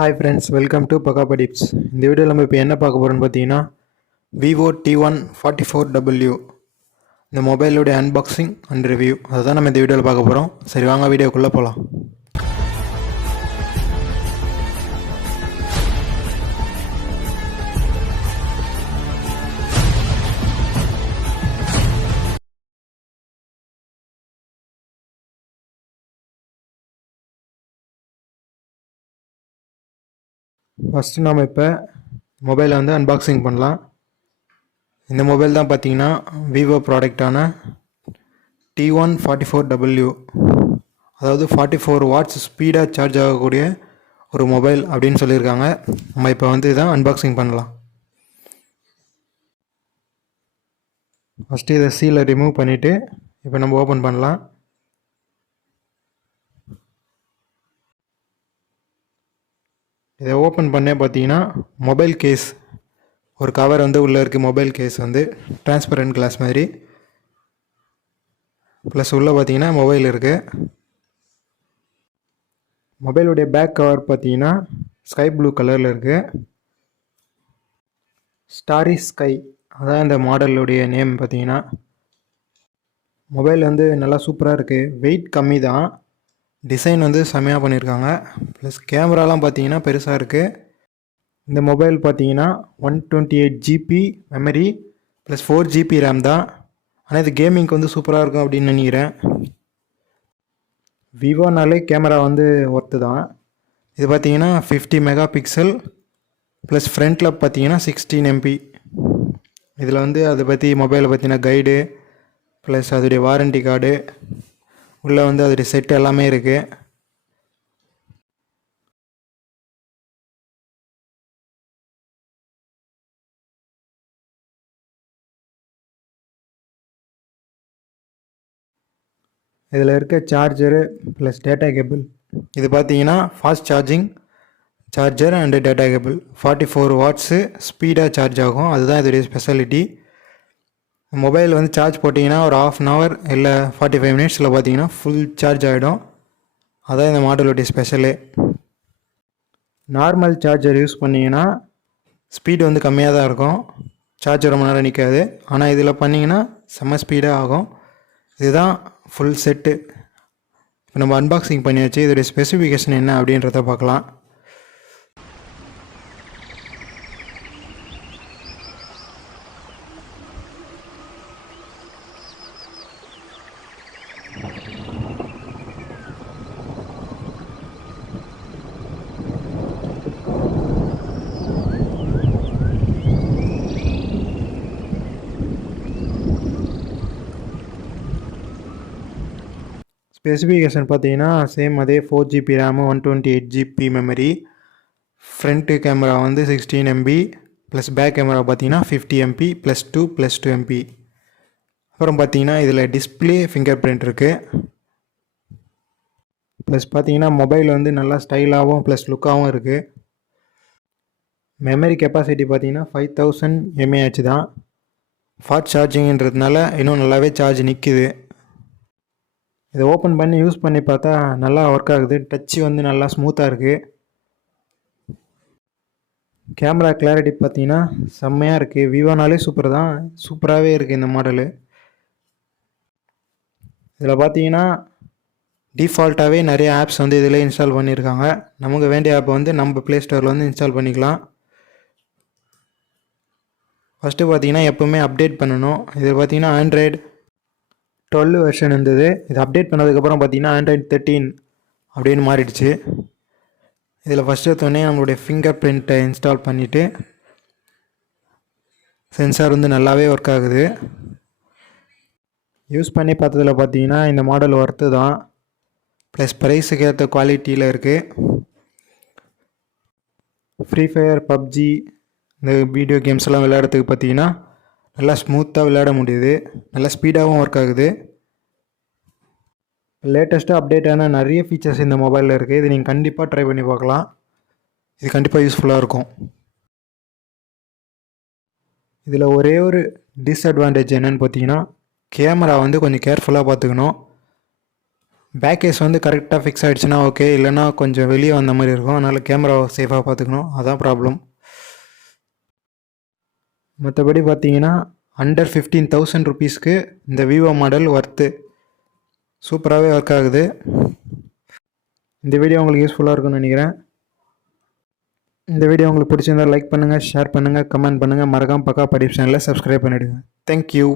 Hi friends, welcome to Pakka Padips. இந்த வீடியோவில் நம்ம இப்போ என்ன பார்க்க போகிறோம்னு பார்த்தீங்கன்னா Vivo T1 44W இந்த மொபைலோடைய அன்பாக்சிங் அண்ட் ரிவ்யூ அதுதான் நம்ம இந்த வீடியோவில் பார்க்க போகிறோம். சரி வாங்க வீடியோக்குள்ளே போகலாம். ஃபஸ்ட்டு நம்ம இப்போ மொபைலை வந்து அன்பாக்சிங் பண்ணலாம். இந்த மொபைல் தான் பார்த்தீங்கன்னா விவோ ப்ராடக்டான T1 44W, அதாவது 44 வாட்ஸ் ஸ்பீடாக சார்ஜ் ஆகக்கூடிய ஒரு மொபைல் அப்படின்னு சொல்லியிருக்காங்க. நம்ம இப்போ வந்து இதான் அன்பாக்சிங் பண்ணலாம். ஃபஸ்ட்டு இதை சீலை ரிமூவ் பண்ணிவிட்டு இப்போ நம்ம ஓப்பன் பண்ணலாம். இதை ஓப்பன் பண்ணே பார்த்தீங்கன்னா மொபைல் கேஸ் ஒரு கவர் வந்து உள்ளே இருக்குது. மொபைல் கேஸ் வந்து டிரான்ஸ்பரண்ட் கிளாஸ் மாதிரி, ப்ளஸ் உள்ளே பார்த்தீங்கன்னா மொபைல் இருக்குது. மொபைலுடைய பேக் கவர் பார்த்தீங்கன்னா ஸ்கை ப்ளூ கலரில் இருக்குது. ஸ்டாரி ஸ்கை அதான் இந்த மாடலுடைய நேம். பார்த்தீங்கன்னா மொபைல் வந்து நல்லா சூப்பராக இருக்குது. வெயிட் கம்மி தான், டிசைன் வந்து செம்மையாக பண்ணியிருக்காங்க. ப்ளஸ் கேமராலாம் பார்த்தீங்கன்னா பெருசாக இருக்குது. இந்த மொபைல் பார்த்தீங்கன்னா 128 GB memory plus 4 GB RAM தான். ஆனால் இது கேமிங்க்கு வந்து சூப்பராக இருக்கும் அப்படின்னு நினைக்கிறேன். விவோனாலே கேமரா வந்து ஒர்த்து தான். இது பார்த்தீங்கன்னா 50 மெகா பிக்சல் ப்ளஸ் ஃப்ரண்ட்டில் பார்த்தீங்கன்னா 16 MP. இதில் வந்து அதை பற்றி மொபைலை பற்றின கைடு ப்ளஸ் அதோடைய வாரண்டி கார்டு உள்ளே வந்து அதோடைய செட் எல்லாமே இருக்குது. இதில் இருக்க சார்ஜரு ப்ளஸ் டேட்டா கேபிள், இது பார்த்தீங்கன்னா fast charging charger and data cable. 44 watts ஸ்பீடாக சார்ஜ் ஆகும், அதுதான் இதோடைய ஸ்பெஷாலிட்டி. மொபைல் வந்து சார்ஜ் போட்டிங்கன்னா ஒரு ½ இல்லை 45 மினிட்ஸில் பார்த்தீங்கன்னா ஃபுல் சார்ஜ் ஆகிடும். அதான் இந்த மாடலுடைய ஸ்பெஷலே. நார்மல் சார்ஜர் யூஸ் பண்ணிங்கன்னா ஸ்பீடு வந்து கம்மியாக தான் இருக்கும், சார்ஜர் ரொம்ப நேரம் நிற்காது. ஆனால் இதில் பண்ணிங்கன்னா செம்ம ஸ்பீடாக ஆகும். இதுதான் ஃபுல் செட்டு. இப்போ நம்ம அன்பாக்சிங் பண்ணியாச்சு. இதோடைய ஸ்பெசிஃபிகேஷன் என்ன அப்படின்றத பார்க்கலாம். ஸ்பெசிஃபிகேஷன் பார்த்தீங்கன்னா சேம் அதே 4 GB RAM 128 GB memory. Front camera வந்து 16 MB ப்ளஸ் பேக் கேமரா பார்த்தீங்கன்னா 50 MP +2 MP. அப்புறம் பார்த்தீங்கன்னா இதில் டிஸ்பிளே ஃபிங்கர் பிரிண்ட் இருக்குது. ப்ளஸ் பார்த்தீங்கன்னா மொபைல் வந்து நல்லா ஸ்டைலாகவும் ப்ளஸ் லுக்காகவும் இருக்குது. மெமரி கெப்பாசிட்டி பார்த்தீங்கன்னா 5000 mAh தான். ஃபாஸ்ட் சார்ஜிங்கிறதுனால இன்னும் நல்லாவே சார்ஜ் நிற்குது. இதை ஓப்பன் பண்ணி யூஸ் பண்ணி பார்த்தா நல்லா ஒர்க் ஆகுது. டச்சு வந்து நல்லா ஸ்மூத்தாக இருக்குது. கேமரா கிளாரிட்டி பார்த்தீங்கன்னா செம்மையாக இருக்குது. விவோனாலே சூப்பர் தான், சூப்பராகவே இருக்குது இந்த மாடலு. இதில் பார்த்தீங்கன்னா டிஃபால்ட்டாகவே நிறைய ஆப்ஸ் வந்து இதில் இன்ஸ்டால் பண்ணியிருக்காங்க. நமக்கு வேண்டிய ஆப்பை வந்து நம்ம ப்ளே ஸ்டோரில் வந்து இன்ஸ்டால் பண்ணிக்கலாம். ஃபஸ்ட்டு பார்த்தீங்கன்னா எப்போவுமே அப்டேட் பண்ணணும். இது பார்த்தீங்கன்னா ஆண்ட்ராய்டு 12 வெர்ஷன் இருந்தது. இது அப்டேட் பண்ணதுக்கப்புறம் பார்த்தீங்கன்னா ஆண்ட்ராய்டு 13 அப்படின்னு மாறிடுச்சு. இதில் ஃபஸ்ட்டு எடுத்தோடனே நம்மளுடைய ஃபிங்கர் பிரிண்ட்டை இன்ஸ்டால் பண்ணிவிட்டு சென்சார் வந்து நல்லாவே ஒர்க் ஆகுது. யூஸ் பண்ணி பார்த்ததில் பார்த்தீங்கன்னா இந்த மாடல் ஒர்த்து தான், ப்ளஸ் ப்ரைஸுக்கு ஏற்ற குவாலிட்டியில் இருக்குது. ஃப்ரீ ஃபயர் பப்ஜி இந்த வீடியோ கேம்ஸ் எல்லாம் விளையாடுறதுக்கு பார்த்தீங்கன்னா நல்லா ஸ்மூத்தாக விளையாட முடியுது, நல்லா ஸ்பீடாகவும் ஒர்க் ஆகுது. லேட்டஸ்ட்டாக அப்டேட்டான நிறைய ஃபீச்சர்ஸ் இந்த மொபைலில் இருக்குது. இது நீங்கள் கண்டிப்பாக ட்ரை பண்ணி பார்க்கலாம். இது கண்டிப்பாக யூஸ்ஃபுல்லாக இருக்கும். இதில் ஒரே ஒரு டிஸ்அட்வான்டேஜ் என்னென்னு பார்த்தீங்கன்னா கேமரா வந்து கொஞ்சம் கேர்ஃபுல்லாக பார்த்துக்கணும். பேக் கேஸ் வந்து கரெக்டாக ஃபிக்ஸ் ஆகிடுச்சுன்னா ஓகே, இல்லைனா கொஞ்சம் வெளியே வந்த மாதிரி இருக்கும். அதனால் கேமராவை சேஃபாக பார்த்துக்கணும், அதான் ப்ராப்ளம். மற்றபடி பார்த்தீங்கன்னா அண்டர் 15,000 ருபீஸ்க்கு இந்த விவோ மாடல் ஒர்த்து, சூப்பராகவே ஒர்க் ஆகுது. இந்த வீடியோ உங்களுக்கு யூஸ்ஃபுல்லாக இருக்கும்னு நினைக்கிறேன். இந்த வீடியோ உங்களுக்கு பிடிச்சிருந்தால் லைக் பண்ணுங்கள், ஷேர் பண்ணுங்கள், கமெண்ட் பண்ணுங்கள். மறக்காம பக்கா படிப்ஸ் சேனலை சப்ஸ்கிரைப் பண்ணிவிடுங்க. தேங்க்யூ.